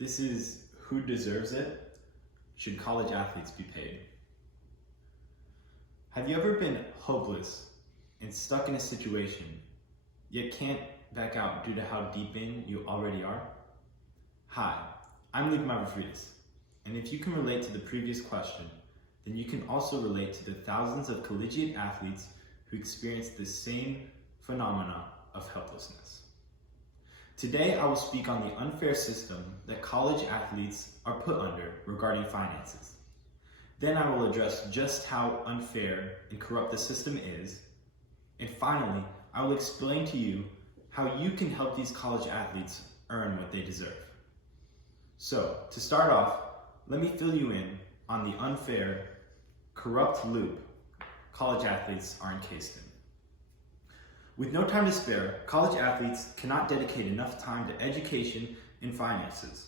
This is Who Deserves It? Should college athletes be paid? Have you ever been hopeless and stuck in a situation, yet can't back out due to how deep in you already are? Hi, I'm Luke Mavrofides, and if you can relate to the previous question, then you can also relate to the thousands of collegiate athletes who experience the same phenomena of helplessness. Today, I will speak on the unfair system that college athletes are put under regarding finances. Then I will address just how unfair and corrupt the system is. And finally, I will explain to you how you can help these college athletes earn what they deserve. So, to start off, let me fill you in on the unfair, corrupt loop college athletes are encased in. With no time to spare, college athletes cannot dedicate enough time to education and finances,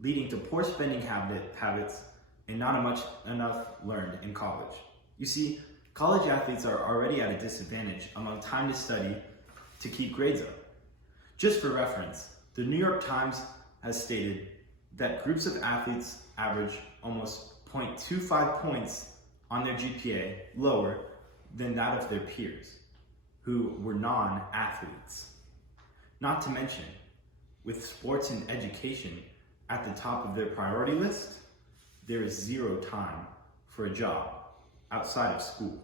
leading to poor spending habits and not enough learned in college. You see, college athletes are already at a disadvantage among time to study to keep grades up. Just for reference, the New York Times has stated that groups of athletes average almost 0.25 points on their GPA lower than that of their peers, who were non-athletes. Not to mention, with sports and education at the top of their priority list, there is zero time for a job outside of school.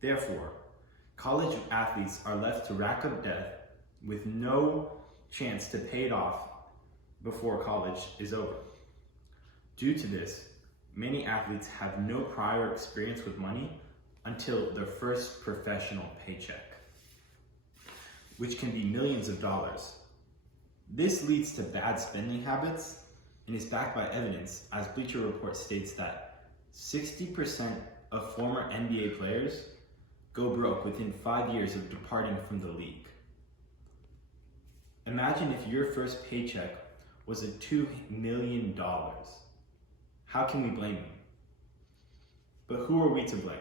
Therefore, college athletes are left to rack up debt with no chance to pay it off before college is over. Due to this, many athletes have no prior experience with money until their first professional paycheck, which can be millions of dollars. This leads to bad spending habits and is backed by evidence, as Bleacher Report states that 60% of former NBA players go broke within 5 years of departing from the league. Imagine if your first paycheck was a $2 million. How can we blame them? But who are we to blame?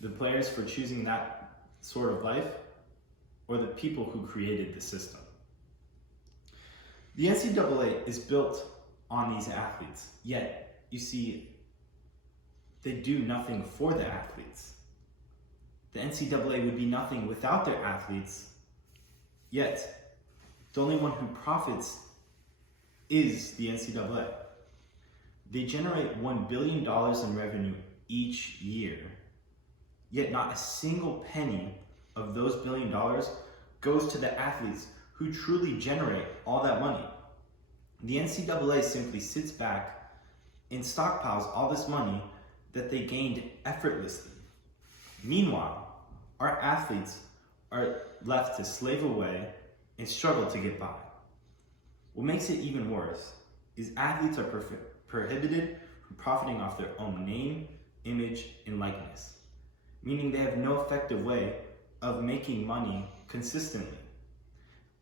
The players for choosing that sort of life, or the people who created the system? The NCAA is built on these athletes, yet, you see, they do nothing for the athletes. The NCAA would be nothing without their athletes, yet, the only one who profits is the NCAA. They generate $1 billion in revenue each year, yet not a single penny of those $1 billion goes to the athletes who truly generate all that money. The NCAA simply sits back and stockpiles all this money that they gained effortlessly. Meanwhile, our athletes are left to slave away and struggle to get by. What makes it even worse is athletes are prohibited from profiting off their own name, image, and likeness, meaning they have no effective way of making money consistently.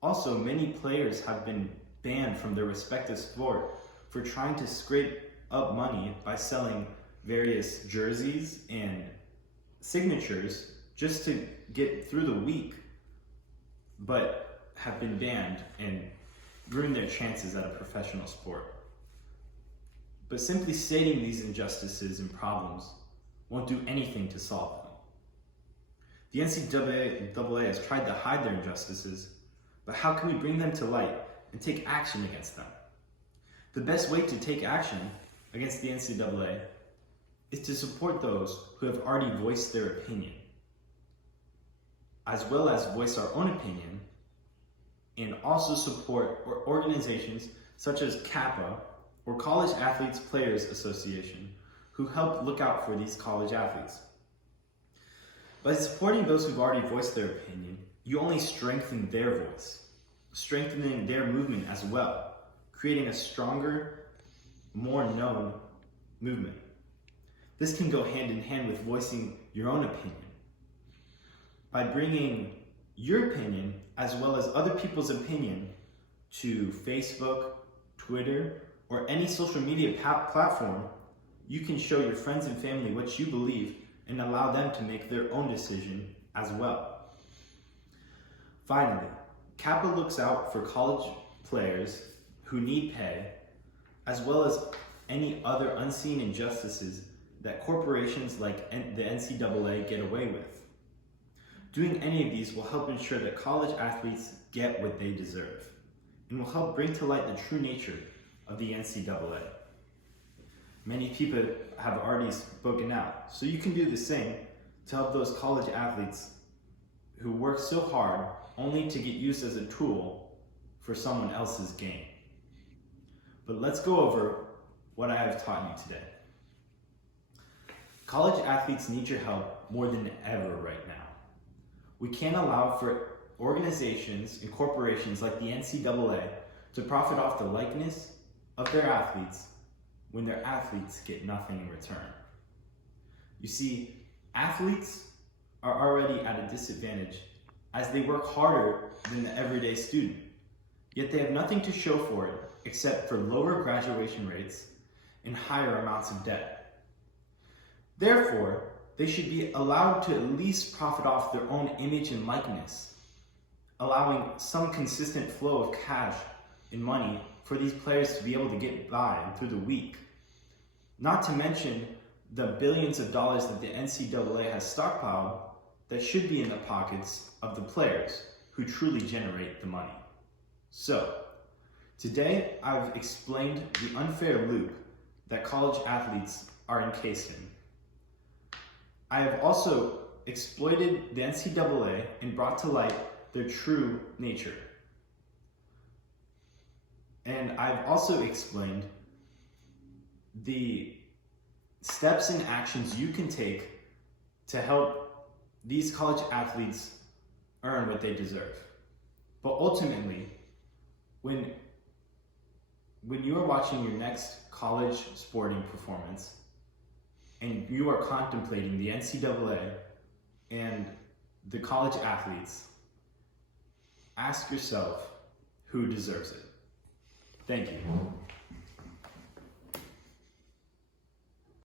Also, many players have been banned from their respective sport for trying to scrape up money by selling various jerseys and signatures just to get through the week, but have been banned and ruined their chances at a professional sport. But simply stating these injustices and problems won't do anything to solve them. The NCAA has tried to hide their injustices, but how can we bring them to light and take action against them? The best way to take action against the NCAA is to support those who have already voiced their opinion, as well as voice our own opinion, and also support organizations such as Kappa, or College Athletes Players Association, who help look out for these college athletes. By supporting those who've already voiced their opinion, you only strengthen their voice, strengthening their movement as well, creating a stronger, more known movement. This can go hand in hand with voicing your own opinion. By bringing your opinion, as well as other people's opinion, to Facebook, Twitter, or any social media platform, you can show your friends and family what you believe and allow them to make their own decision as well. Finally, Kappa looks out for college players who need pay, as well as any other unseen injustices that corporations like the NCAA get away with. Doing any of these will help ensure that college athletes get what they deserve, and will help bring to light the true nature of the NCAA. Many people have already spoken out, so you can do the same to help those college athletes who work so hard only to get used as a tool for someone else's gain. But let's go over what I have taught you today. College athletes need your help more than ever right now. We can't allow for organizations and corporations like the NCAA to profit off the likeness of their athletes when their athletes get nothing in return. You see, athletes are already at a disadvantage as they work harder than the everyday student, yet they have nothing to show for it except for lower graduation rates and higher amounts of debt. Therefore, they should be allowed to at least profit off their own image and likeness, allowing some consistent flow of cash and money for these players to be able to get by through the week. Not to mention the billions of dollars that the NCAA has stockpiled that should be in the pockets of the players who truly generate the money. So, today I've explained the unfair loop that college athletes are encased in. I have also exploited the NCAA and brought to light their true nature. And I've also explained the steps and actions you can take to help these college athletes earn what they deserve. But ultimately, when you are watching your next college sporting performance and you are contemplating the NCAA and the college athletes, ask yourself who deserves it. Thank you.